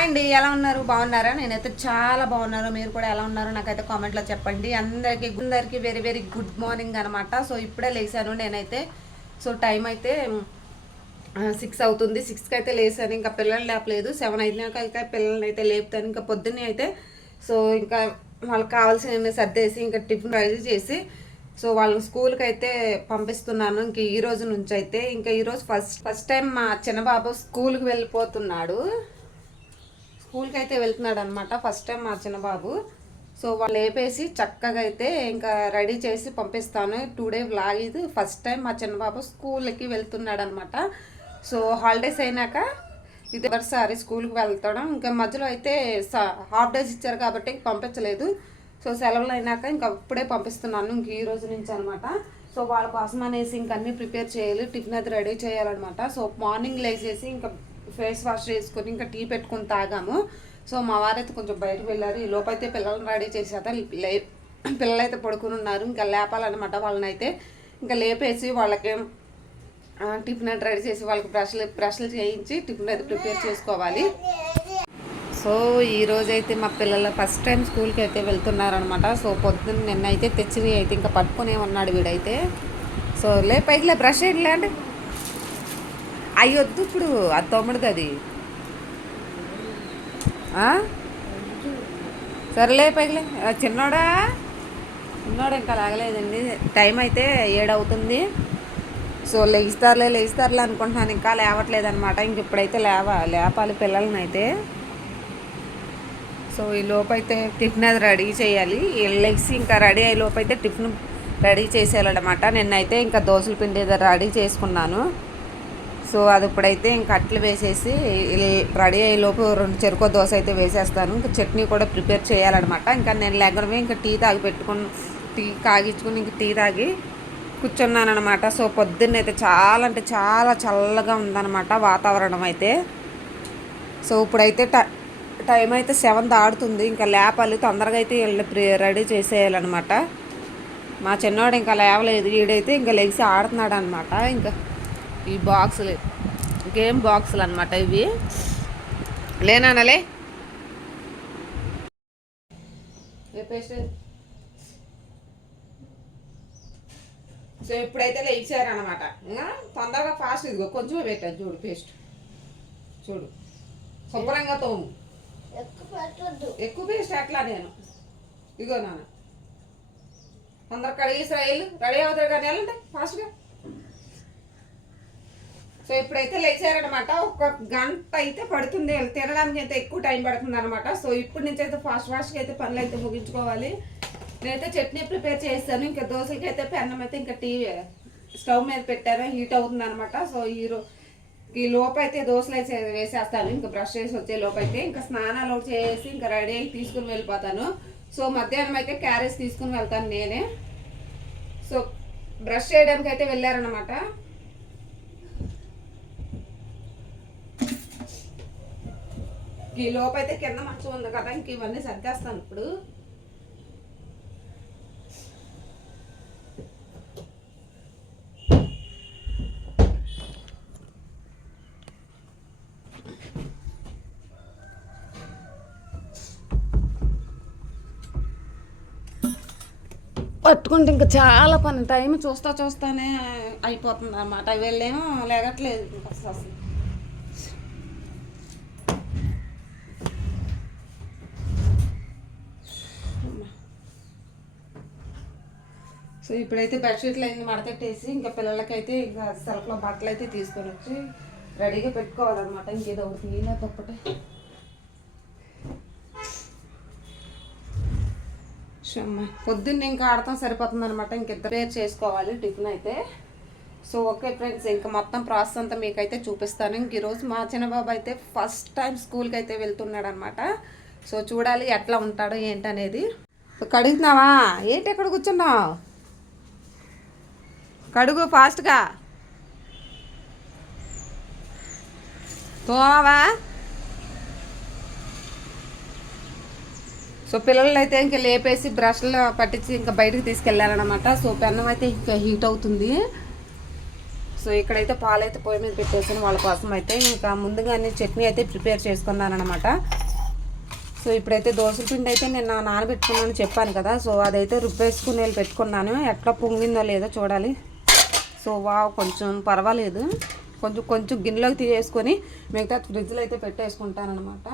అండి, ఎలా ఉన్నారు? బాగున్నారా? నేనైతే చాలా బాగున్నాను. మీరు కూడా ఎలా ఉన్నారో నాకైతే కామెంట్లో చెప్పండి. అందరికీ వెరీ వెరీ గుడ్ మార్నింగ్ అనమాట. సో ఇప్పుడే లేసాను నేనైతే. సో టైం అయితే 6 అవుతుంది. 6కి అయితే లేసాను. ఇంకా పిల్లలు లేపలేదు. 7 అయినాక ఇంకా పిల్లల్ని అయితే లేపుతాను. ఇంకా పొద్దున్నే అయితే సో ఇంకా వాళ్ళకి కావాల్సిన సర్దేసి ఇంకా టిఫిన్ రెడీ చేసి సో వాళ్ళని స్కూల్కి అయితే పంపిస్తున్నాను. ఇంక ఈ రోజు నుంచి అయితే ఇంకా ఈరోజు ఫస్ట్ టైం మా చిన్నబాబు స్కూల్కి వెళ్ళిపోతున్నాడు. స్కూల్కి అయితే వెళ్తున్నాడు అనమాట. ఫస్ట్ టైం మా చిన్నబాబు. సో వాళ్ళు లేపేసి చక్కగా అయితే ఇంకా రెడీ చేసి పంపిస్తాను. 2 డే వ్లాగ్ ఇది. ఫస్ట్ టైం మా చిన్నబాబు స్కూల్కి వెళ్తున్నాడు అనమాట. సో హాలిడేస్ అయినాక ఇది ఒకసారి స్కూల్కి వెళ్తాడు. ఇంకా మధ్యలో అయితే హాఫ్ డేస్ ఇచ్చారు కాబట్టి పంపించలేదు. సో సెలవులు అయినాక ఇంకా అప్పుడే పంపిస్తున్నాను ఇంక ఈ రోజు నుంచి అనమాట. సో వాళ్ళ కోసం అనేసి ఇంక అన్నీ ప్రిపేర్ చేయాలి. టిఫిన్ అయితే రెడీ చేయాలన్నమాట. సో మార్నింగ్ లేచేసి ఇంకా ఫేస్ వాష్ చేసుకొని ఇంకా టీ పెట్టుకుని తాగాము. సో మా వారైతే కొంచెం బయటకు వెళ్ళారు. ఈ లోపైతే పిల్లల్ని రెడీ చేసేట పిల్లలైతే పడుకుని ఉన్నారు. ఇంకా లేపాలన్నమాట వాళ్ళని అయితే. ఇంకా లేపేసి వాళ్ళకి టిఫిన్ అయితే రెడీ చేసి వాళ్ళకి బ్రష్లు చేయించి టిఫిన్ అయితే ప్రిపేర్ చేసుకోవాలి. సో ఈరోజైతే మా పిల్లలు ఫస్ట్ టైం స్కూల్కి అయితే వెళ్తున్నారనమాట. సో పొద్దున్న నిన్నైతే తెచ్చినవి అయితే ఇంకా పట్టుకునే ఉన్నాడు వీడైతే. సో పైకి బ్రష్ వేయట్లేండి. అయ్యొద్దు ఇప్పుడు అది తమ్ముడిది అది. సరేలే పైకిలే. చిన్నోడా ఇంకా లాగలేదండి. టైం అయితే 7 అవుతుంది. సో లేస్తారులే అనుకుంటున్నాను. ఇంకా లేవట్లేదు అనమాట. ఇంక ఇప్పుడైతే లేపాలి పిల్లలని అయితే. సో ఈ లోపైతే టిఫిన్ అది రెడీ చేయాలి. లెగ్స్ ఇంకా రెడీ అయ్యే లోపైతే టిఫిన్ రెడీ చేసేయాలన్నమాట. నిన్నైతే ఇంకా దోశల పిండి రెడీ చేసుకున్నాను. సో అది ఇప్పుడైతే ఇంకా అట్లు వేసేసి రెడీ అయ్యేలోపు 2 చెరుకో దోశ అయితే వేసేస్తాను. ఇంకా చట్నీ కూడా ప్రిపేర్ చేయాలన్నమాట. ఇంకా నేను లేకడమే ఇంకా టీ కాగించుకుని ఇంక టీ తాగి కూర్చున్నాను అనమాట. సో పొద్దున్నైతే చాలా అంటే చాలా చల్లగా ఉందన్నమాట వాతావరణం అయితే. సో ఇప్పుడైతే టైం అయితే 7 దాడుతుంది. ఇంకా లేపాలి తొందరగా అయితే రెడీ చేసేయాలన్నమాట. మా చిన్నవాడు ఇంకా లేవలేదు. వీడైతే ఇంకా లెగిసి ఆడుతున్నాడు అనమాట. ఇంకా ఈ బాక్సులు గేమ్ బాక్సులు అనమాట ఇవి. లేనానలే సో ఇప్పుడైతే లేచారనమాట. ఇంకా తొందరగా ఫాస్ట్ ఇదిగో కొంచెమే పెట్టాను చూడు. పేస్ట్ చూడు శుభ్రంగా తోము. ఎక్కువ పేస్ట్ అట్లా నేను ఇగో నాన్న తొందరగా కడిగేసి రెడీ అవుతాడు కానీ వెళ్ళండి ఫాస్ట్గా. సో ఇప్పుడైతే లేచారనమాట. 1 గంట అయితే పడుతుంది తినడానికి అయితే ఎక్కువ టైం పడుతుంది అనమాట. సో ఇప్పటి నుంచి అయితే ఫాస్ట్గా అయితే పనులు అయితే ముగించుకోవాలి. నేనైతే చట్నీ ప్రిపేర్ చేస్తాను. ఇంకా దోశలకి అయితే పెన్నం అయితే ఇంకా స్టవ్ మీద పెట్టాను. హీట్ అవుతుంది అనమాట. సో ఈ లోపు అయితే దోశలు అయితే వేసేస్తాను. ఇంకా బ్రష్ చేసి వచ్చే లోపు అయితే ఇంకా స్నానాలు చేసి ఇంకా రెడీ అయ్యి తీసుకుని వెళ్ళిపోతాను. సో మధ్యాహ్నం అయితే క్యారేజ్ తీసుకుని వెళ్తాను నేనే. సో బ్రష్ చేయడానికి అయితే వెళ్ళారనమాట. ఈ లోపు అయితే కింద మంచం ఉంది కదా ఇంక ఇవన్నీ సర్దేస్తాను ఇప్పుడు. పట్టుకుంటే ఇంకా చాలా పని టైం చూస్తానే అయిపోతుంది అన్నమాట. వెళ్ళేమో లేగట్లేదు ఇంకా అసలు. సో ఇప్పుడైతే బెడ్షీట్లు అన్నీ మడతెట్టేసి ఇంకా పిల్లలకైతే ఇంకా సెల్ఫ్లో బట్టలు అయితే తీసుకొని వచ్చి రెడీగా పెట్టుకోవాలన్నమాట. ఇంకేదో ఒకటి ఈయన తప్పటే పొద్దున్న ఇంకా ఆడతాం సరిపోతుంది అనమాట. ఇంకిద్దరు ప్రిపేర్ చేసుకోవాలి టిఫిన్ అయితే. సో ఓకే ఫ్రెండ్స్, ఇంకా మొత్తం ప్రాసెస్ అంతా మీకైతే చూపిస్తాను. ఇంక ఈరోజు మా చిన్నబాబు అయితే ఫస్ట్ టైం స్కూల్కి అయితే వెళ్తున్నాడు అనమాట. సో చూడాలి ఎట్లా ఉంటాడో ఏంటనేది. కడుగుతున్నావా ఏంటి? ఎక్కడ కూర్చున్నావు? కడుగు ఫాస్ట్గా. తోవా. సో పిల్లలు అయితే ఇంకా లేపేసి బ్రష్లు పట్టించి ఇంకా బయటకు తీసుకెళ్ళాలన్నమాట. సో పెన్నం అయితే ఇంకా హీట్ అవుతుంది. సో ఇక్కడైతే పాలు అయితే పొయ్యి మీద పెట్టేసాను వాళ్ళ కోసం అయితే. ఇంకా ముందుగానే చట్నీ అయితే ప్రిపేర్ చేసుకున్నాను అనమాట. సో ఇప్పుడైతే దోశల పిండి అయితే నేను నానబెట్టుకున్నాను చెప్పాను కదా. సో అదైతే రుబ్బేసుకుని వెళ్ళి పెట్టుకున్నాను. ఎట్లా పొంగిందో లేదో చూడాలి. సో కొంచెం పర్వాలేదు. కొంచెం గిన్నెలోకి తీసేసుకొని మిగతా ఫ్రిడ్జ్లో అయితే పెట్టేసుకుంటాను అనమాట.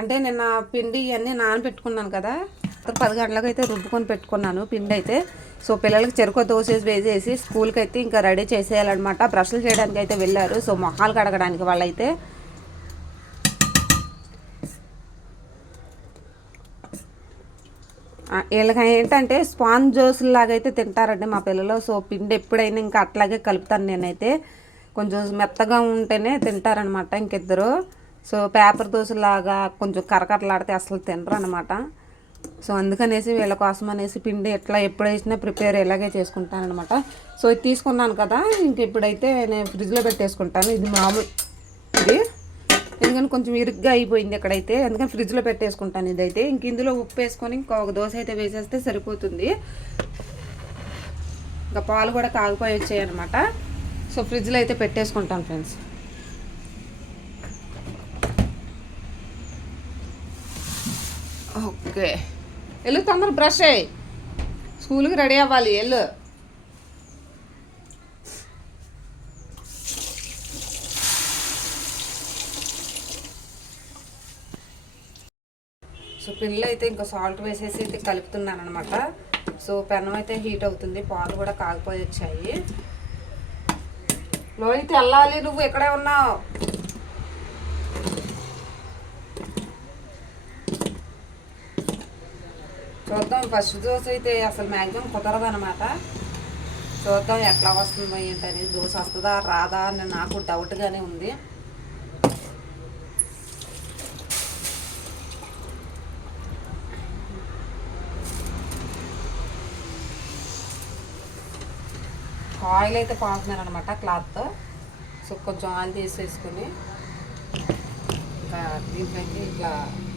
అంటే నిన్న పిండి ఇవన్నీ నానబెట్టుకున్నాను కదా. 10 గంటలకు అయితే రుబ్బుకొని పెట్టుకున్నాను పిండి అయితే. సో పిల్లలకి చెరుకు దోశ వేసేసి స్కూల్కి అయితే ఇంకా రెడీ చేసేయాలన్నమాట. బ్రష్లు చేయడానికి అయితే వెళ్ళారు. సో మొహాలు కడగడానికి వాళ్ళైతే. వీళ్ళకి ఏంటంటే స్పాంజ్ జ్యూస్లాగా అయితే తింటారండి మా పిల్లలు. సో పిండి ఎప్పుడైనా ఇంకా అట్లాగే కలుపుతాను నేనైతే. కొంచెం మెత్తగా ఉంటేనే తింటారనమాట ఇంకిద్దరు. సో పేపర్ దోశలాగా కొంచెం కరకరలాడితే అసలు తినరు అనమాట. సో అందుకనేసి వీళ్ళ కోసం అనేసి పిండి ఎట్లా ఎప్పుడు వేసినా ప్రిపేర్ ఇలాగే చేసుకుంటాను అనమాట. సో ఇది తీసుకున్నాను కదా, ఇంక ఇప్పుడైతే నేను ఫ్రిడ్జ్లో పెట్టేసుకుంటాను. ఇది మామూలు ఇది ఎందుకని కొంచెం ఇరుగ్గా అయిపోయింది ఇక్కడైతే, అందుకని ఫ్రిడ్జ్లో పెట్టేసుకుంటాను ఇదైతే. ఇంక ఇందులో ఉప్పు వేసుకొని ఇంకొక దోశ అయితే వేసేస్తే సరిపోతుంది. ఇంకా పాలు కూడా కాగిపోయి వచ్చాయి అనమాట. సో ఫ్రిడ్జ్లో అయితే పెట్టేసుకుంటాను ఫ్రెండ్స్. ఓకే వెళ్ళు, తొందర బ్రష్ అయ్యి స్కూల్కి రెడీ అవ్వాలి. వెళ్ళు. సో పిల్లలు అయితే ఇంకా సాల్ట్ వేసేసి అయితే కలుపుతున్నాను అనమాట. సో పెనం అయితే హీట్ అవుతుంది, పాలు కూడా కాగిపోయి వచ్చాయి. లోహిత్ వెళ్ళాలి, నువ్వు ఎక్కడే ఉన్నావు? చూద్దాం. ఫస్ట్ దోశ అయితే అసలు మ్యాక్సిమం కుదరదు అనమాట. చూద్దాం ఎట్లా వస్తుందో ఏంటనేది. దోశ వస్తుందా రాదా అని నాకు డౌట్గానే ఉంది. ఆయిల్ అయితే పాకుతున్నాను అనమాట క్లాత్తో. సో కొంచెం ఆయిల్ తీసేసుకొని ఇంకా దీంట్లోకి ఇట్లా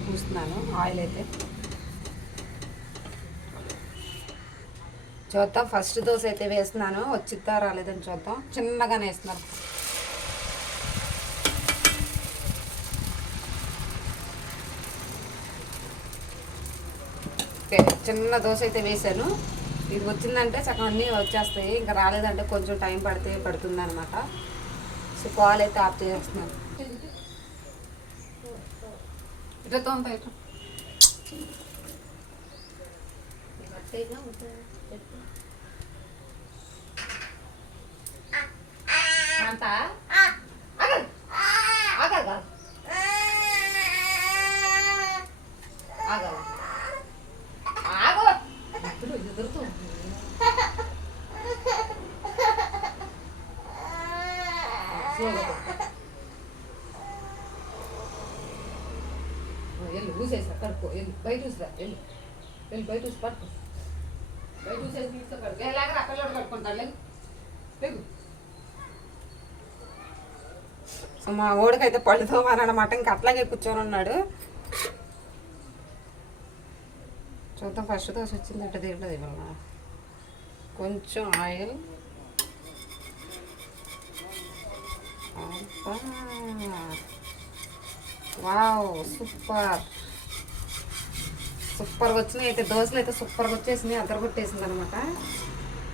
పూస్తున్నాను ఆయిల్ అయితే. చూద్దాం. ఫస్ట్ దోశ అయితే వేస్తున్నాను, వచ్చిద్దా రాలేదని చూద్దాం. చిన్నగానే వేస్తున్నాను. ఓకే, చిన్న దోశ అయితే వేసాను. ఇది వచ్చిందంటే సగం అన్నీ వచ్చేస్తాయి, ఇంకా రాలేదంటే కొంచెం టైం పడుతుంది అనమాట. సో పాలు అయితే ఆఫ్ చేస్తున్నాను. ఇట్లా తోంత ఇట్లా అంతా ఊసేసా కడుక్కో, వెళ్ళి బయట చూసిరా, వెళ్ళి బయట చూసి పట్టుకో, బయట చూసేసి తీసుకో కడుకో. ఎలాగ అక్కడ కట్టుకుంటాను లేదు. సో మా ఓడికైతే పళ్ళు తోమారనమాట. ఇంకా అట్లాగే కూర్చొని ఉన్నాడు. చూద్దాం. ఫస్ట్ దోశ వచ్చిందంటే దేంట్లో ఇవ్వాల. కొంచెం ఆయిల్. వావ్, సూపర్ సూపర్గా వచ్చినాయి అయితే దోశలు అయితే సూపర్గా వచ్చేసినాయి. అద్దరు కొట్టేసింది అనమాట.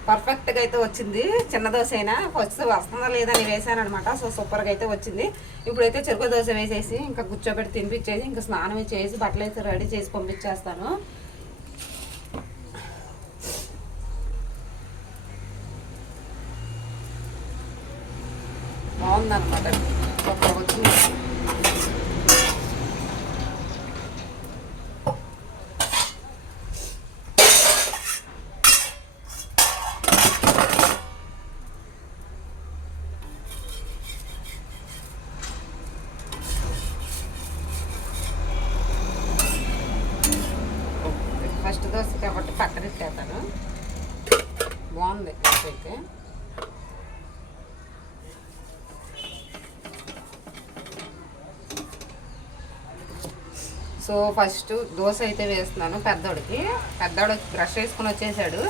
పర్ఫెక్ట్గా అయితే వచ్చింది. చిన్న దోశ అయినా వస్తుందా లేదని వేసాను అనమాట. సో సూపర్గా అయితే వచ్చింది. ఇప్పుడైతే చెరుకు దోశ వేసేసి ఇంకా కూర్చోబెట్టి తినిపించేసి ఇంకా స్నానం చేసి బట్టలు అయితే రెడీ చేసి పంపించేస్తాను. బాగుందన్నమాట. సూపర్గా వచ్చింది. ఫస్ట్ దోశ కాబట్టి పక్కన పెట్టేస్తాను. బాగుంది దోశ అయితే. సో ఫస్ట్ దోశ అయితే వేస్తున్నాను పెద్దోడు బ్రష్ వేసుకొని వచ్చేసాడు.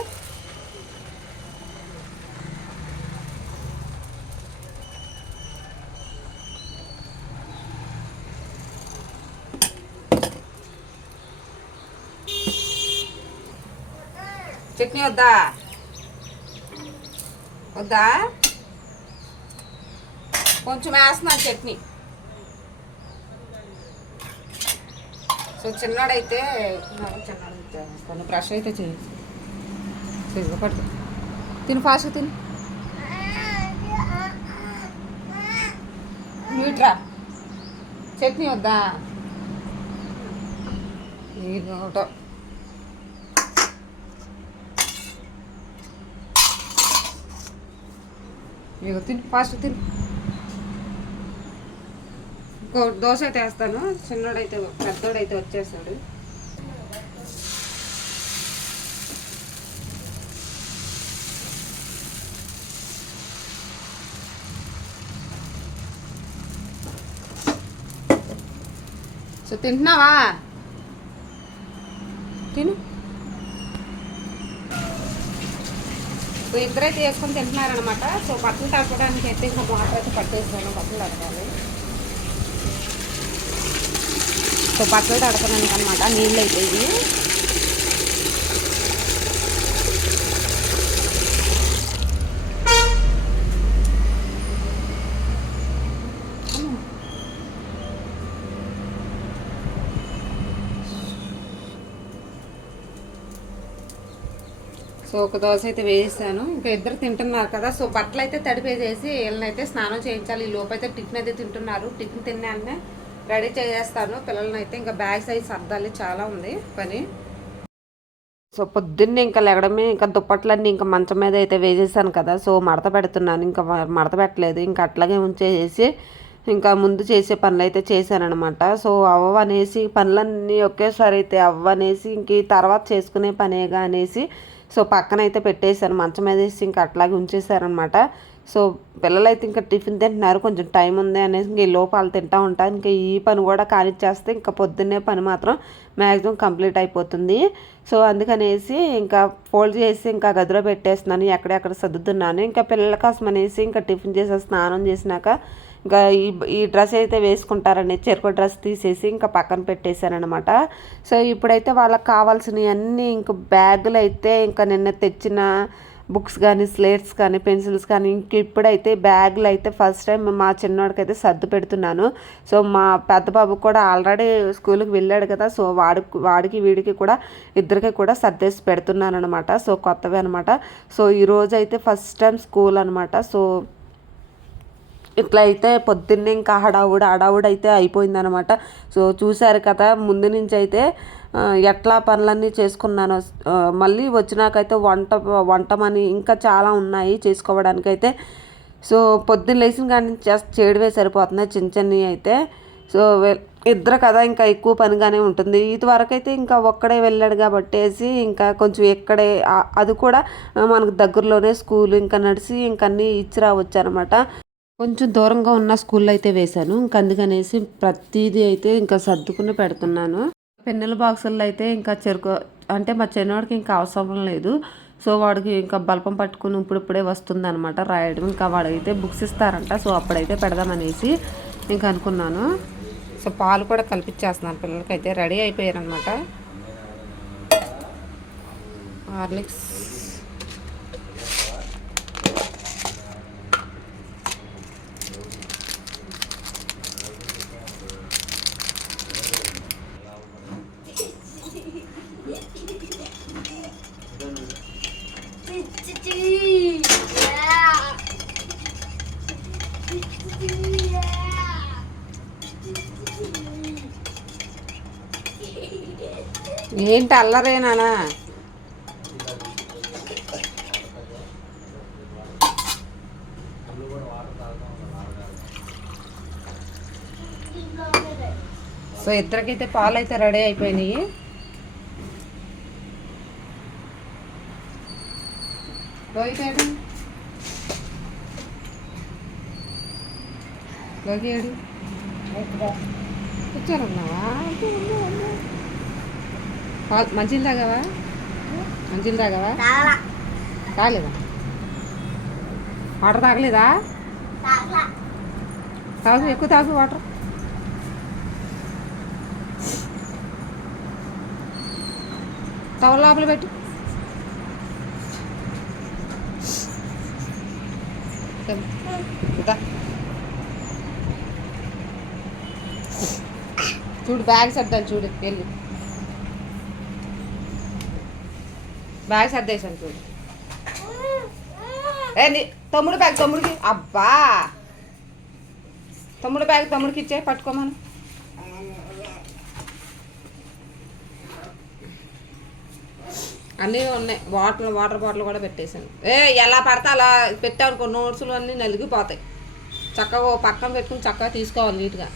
చట్నీ వద్దా కొంచెం వేస్తున్నాను చట్నీ. సో చిన్నాడైతే కొన్ని బ్రష్ అయితే పడుతుంది. తిను ఫాస్ట్ తిను. నీట్రా చట్నీ వద్దా నీటో. ఇక తిను ఫాస్ట్ తిను. ఇంకో దోశ అయితే వేస్తాను. చిన్నోడైతే పెద్దోడైతే వచ్చేసాడు. సో తింటున్నావా తిను. సో ఇద్దరైతే వేసుకొని తింటున్నారనమాట. సో బట్టలు తడపడానికి అయితే ఇంకా వాటర్ అయితే పట్టేసాను. బట్టలు తడపాలి. సో బట్టలు తడపడానికి అనమాట నీళ్ళు అయితే ఇవి. సో ఒక దోశ అయితే వేసాను. ఇంకా ఇద్దరు తింటున్నారు కదా. సో బట్టలు అయితే తడిపేసేసి వీళ్ళనైతే స్నానం చేయించాలి. ఈ లోపైతే టిఫిన్ అయితే తింటున్నారు. టిఫిన్ తిన్నానే రెడీ చేసేస్తాను పిల్లల్ని అయితే. ఇంకా బ్యాగ్ సైజ్ సర్దాలి, చాలా ఉంది పని. సో పొద్దున్నే ఇంకా లెగడమే, ఇంకా దుప్పట్లన్నీ ఇంకా మంచం మీద అయితే వేసేసాను కదా. సో మడత పెడుతున్నాను. ఇంకా మడత పెట్టలేదు, ఇంకా అట్లాగే ఉంచేసి ఇంకా ముందు చేసే పనులు అయితే చేశానమాట. సో అవ్వనేసి పనులన్నీ ఒకేసారి అయితే అవ్వనేసి ఇంక తర్వాత చేసుకునే పనేగా అనేసి సో పక్కన అయితే పెట్టేశాను. మంచం మీద వేసి ఇంకా అట్లాగే ఉంచేసారనమాట. సో పిల్లలైతే ఇంకా టిఫిన్ తింటున్నారు, కొంచెం టైం ఉంది అనేసి ఇంక ఈ లోపాలు తింటూ ఉంటాను. ఇంకా ఈ పని కూడా కానిచ్చేస్తే ఇంకా పొద్దున్నే పని మాత్రం మ్యాక్సిమం కంప్లీట్ అయిపోతుంది. సో అందుకనేసి ఇంకా ఫోల్డ్ చేసి ఇంకా గదిలో పెట్టేస్తున్నాను. ఎక్కడెక్కడ సర్దుతున్నాను. ఇంకా పిల్లల కోసం అనేసి ఇంకా టిఫిన్ చేసి స్నానం చేసినాక ఇంకా ఈ డ్రెస్ అయితే వేసుకుంటారని చెరుకు డ్రెస్ తీసేసి ఇంకా పక్కన పెట్టేశానమాట. సో ఇప్పుడైతే వాళ్ళకి కావాల్సినవి అన్నీ ఇంకా బ్యాగులు అయితే ఇంకా నిన్న తెచ్చిన బుక్స్ కానీ స్లేట్స్ కానీ పెన్సిల్స్ కానీ ఇంక ఇప్పుడైతే బ్యాగులు అయితే ఫస్ట్ టైం మా చిన్నవాడికైతే సర్దు పెడుతున్నాను. సో మా పెద్ద బాబు కూడా ఆల్రెడీ స్కూల్కి వెళ్ళాడు కదా. సో వాడికి వీడికి కూడా ఇద్దరికి కూడా సర్దేసి పెడుతున్నాను అనమాట. సో కొత్తవి అనమాట. సో ఈరోజు అయితే ఫస్ట్ టైం స్కూల్ అనమాట. సో ఇట్లా అయితే పొద్దున్నే ఇంకా హడావుడి అయితే అయిపోయిందనమాట. సో చూశారు కదా, ముందు నుంచి అయితే ఎట్లా పనులన్నీ చేసుకున్నాను. మళ్ళీ వచ్చినాకైతే వంటమని ఇంకా చాలా ఉన్నాయి చేసుకోవడానికైతే. సో పొద్దున్న లేచిన కానీ చేయడమే సరిపోతున్నాయి చిన్నవి అయితే. సో ఇద్దరు కదా ఇంకా ఎక్కువ పనిగానే ఉంటుంది. ఇదివరకు అయితే ఇంకా ఒక్కడే వెళ్ళాడు కాబట్టేసి ఇంకా కొంచెం ఎక్కడే అది కూడా మనకు దగ్గరలోనే స్కూల్ ఇంకా నడిచి ఇంక అన్నీ ఇచ్చి రావచ్చు అనమాట. కొంచెం దూరంగా ఉన్న స్కూల్లో అయితే వేశాను. ఇంక అందుకనేసి ప్రతిదీ అయితే ఇంకా సర్దుకుని పెడుతున్నాను. పెన్నుల బాక్సుల్లో అయితే ఇంకా చెరుకు అంటే మా చిన్నవాడికి ఇంకా అవసరం లేదు. సో వాడికి ఇంకా బల్పం పట్టుకుని ఇప్పుడిప్పుడే వస్తుంది అనమాట రాయడం. ఇంకా వాడైతే బుక్స్ ఇస్తారంట. సో అప్పుడైతే పెడదామనేసి ఇంకా అనుకున్నాను. సో పాలు కూడా కల్పించేస్తున్నాను పిల్లలకి. అయితే రెడీ అయిపోయారనమాట. హార్లిక్స్ ఏంటి అల్లరేనా? సో ఇద్దరికైతే పాలు అయితే రెడీ అయిపోయినాయి. రోహితేడు రోహితేడు వచ్చారన్నావా మంచిలు తాగావా మంచిలు తాగావా తాగలేదా వాటర్ తాగలేదా తాగు ఎక్కువ తాగు వాటర్ టవల్ లోపల పెట్టు చూడు బ్యాగ్ సర్దాను చూడు వెళ్ళి బ్యాగ్ సర్దేశాను చూడు ఏ తమ్ముడు బ్యాగ్ తమ్ముడికి అబ్బా తమ్ముడు బ్యాగ్ తమ్ముడికి ఇచ్చే పట్టుకోమను అన్నీ ఉన్నాయి వాటర్ బాటిల్ కూడా పెట్టేశాను ఎలా పడితే అలా పెట్టామనుకో నోట్స్లు అన్నీ నలిగిపోతాయి చక్కగా పక్కన పెట్టుకుని చక్కగా తీసుకోవాలి నీట్గా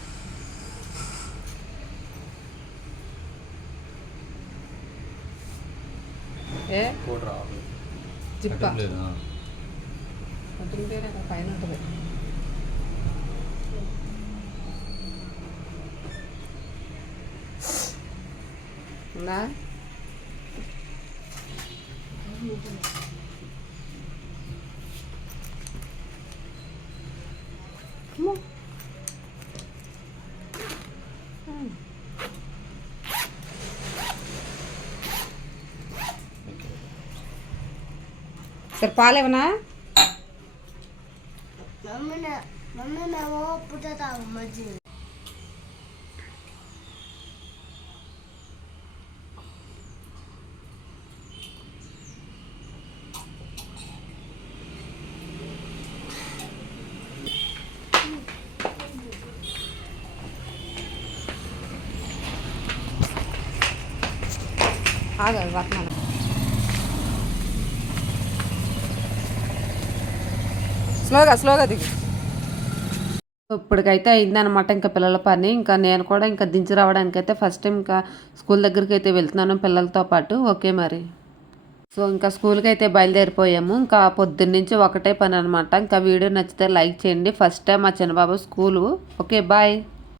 జిప్ప పైన ఉంటుంది ఉందా సరే పాలేవనా ఆగదు వర్తమానం స్లోగా దిగు ఇప్పటికైతే అయిందనమాట ఇంకా పిల్లల పని ఇంకా నేను కూడా ఇంకా దించి రావడానికి అయితే ఫస్ట్ టైం ఇంకా స్కూల్ దగ్గరికి అయితే వెళ్తున్నాను పిల్లలతో పాటు ఓకే మరి సో ఇంకా స్కూల్కి అయితే బయలుదేరిపోయాము ఇంకా పొద్దున్నుంచి ఒకటే పని అనమాట ఇంకా వీడియో నచ్చితే లైక్ చేయండి ఫస్ట్ టైం మా చిన్నబాబు స్కూలు ఓకే బాయ్